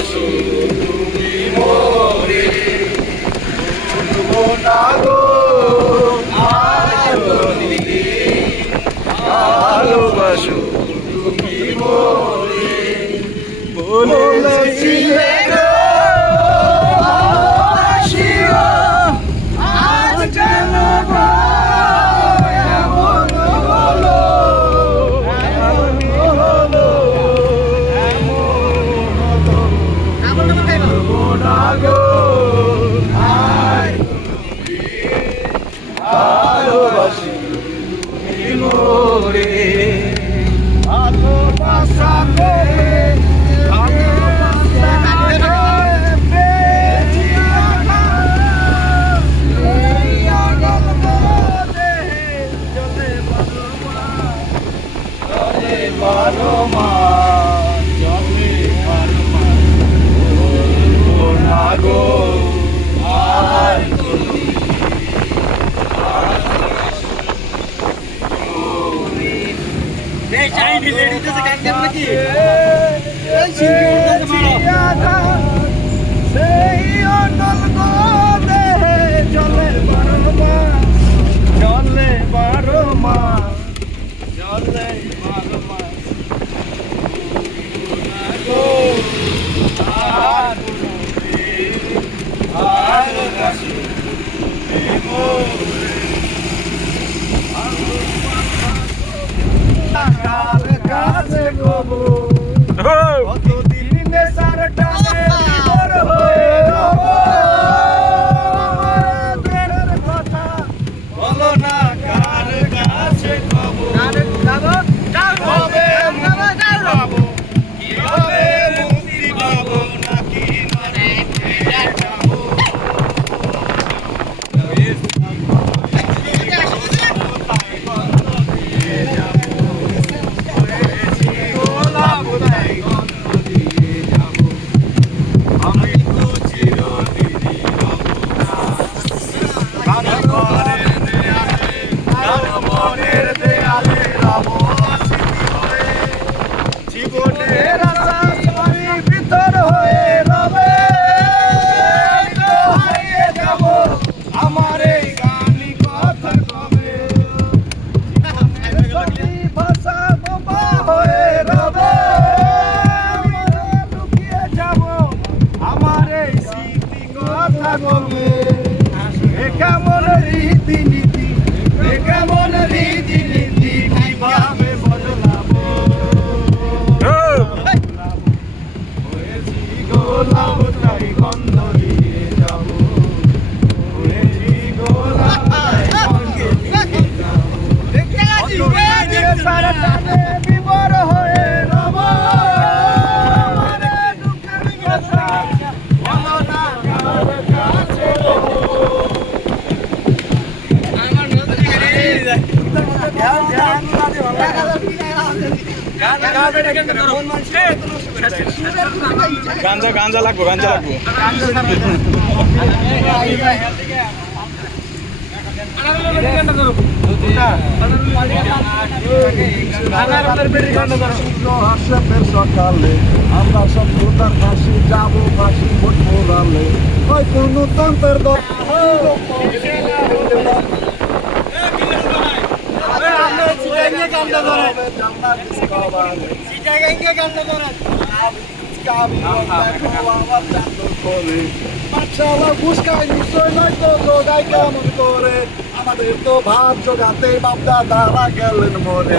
ভালোবাসো তুমি মোরে না গো আর ভালোবাসো তুমি মোরে বলেছিলে গো আসিও আজ কেন এমন হলো না গো ভালোবাসি তুমি মোরে ভালোবাসা করে বারো মাস জলে বারো মাস না গো আর সেই অটল গোদে জলে বারো মাস জলে বারো মাস জলে বারো মাস কাছে গবো কতদিন নেশার টানে বিভোর হয়ে রব আমার কথা বলো না কার কাছে গবো কবে মুক্তি পাবো কিভাবে মুক্তি পাবো নাকি মরে যাবো জীবনের আশার ভিতর হয়ে রবে হারিয়ে যাব আমার এই গানি কথা কবে ভাষা বোবা হয়ে রবে লুকিয়ে যাব আমার এই স্মৃতি কথা কবে কেমন রীতিনীতি কেমন রীতিনীতি কিভাবে বদলাবো গোলাপ তাই গন্ধ দিয়ে যাব বিবর হয়ে রব দুঃখের কথা বলো না কার কাছে গাঞ্জা লাগবো সকালে আমরা সব কোথার ফাঁসি যাবো ফাঁসি ভোট মোড়ালে ওই কোন তন্ত্রের আমাদের তো ভাত জোগাতে বাপ দাদারা গেলেন মরে